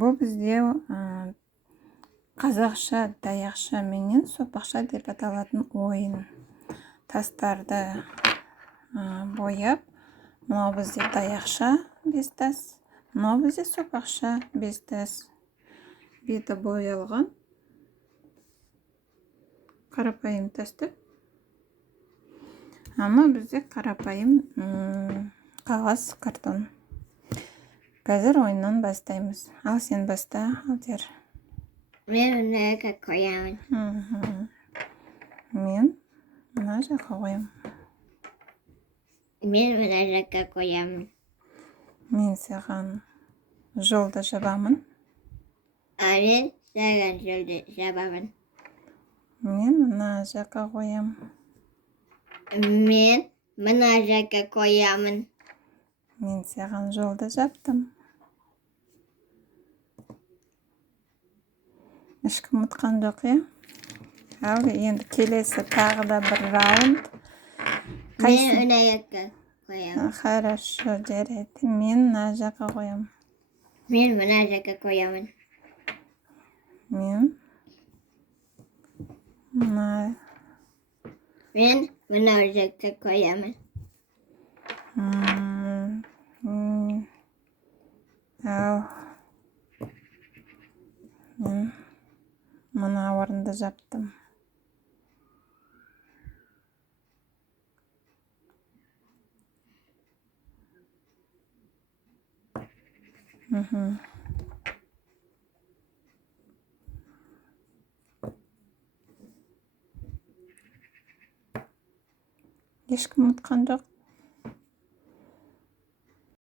Бұл бізде қазақша таяқша менен сопақша деп аталатын ойын. Тастарды бояп, мынау бізде таяқша 5 тас, мынау бізде сопақша 5 тас. Беті боялған қарапайым тасты. Мынау бізде қарапайым қағаз картон. Қазір ойыннан бастаймыз. Ал сен баста, Алтер. Мен мына жаққа қоямын. Мен мына жаққа қоямын. Мен мына жаққа қоямын. Мен саған жолды жабамын. Мен саған жолды жабамын. Мен мына жаққа қоямын. Мен мына жаққа қоямын. Мен саған жолды жаптым. Ешкім ұмытқан жоқ, е? Ал енді келесі тағы да бір раунд. Мен мына жаққа қоямын. Хорошо, жарайды. Мен мына жаққа қоямын. Мен мына жаққа қоямын. Мен мына жаққа қоямын. Ал мен мына орынды жаптым. Ешкім ұмытқан жоқ.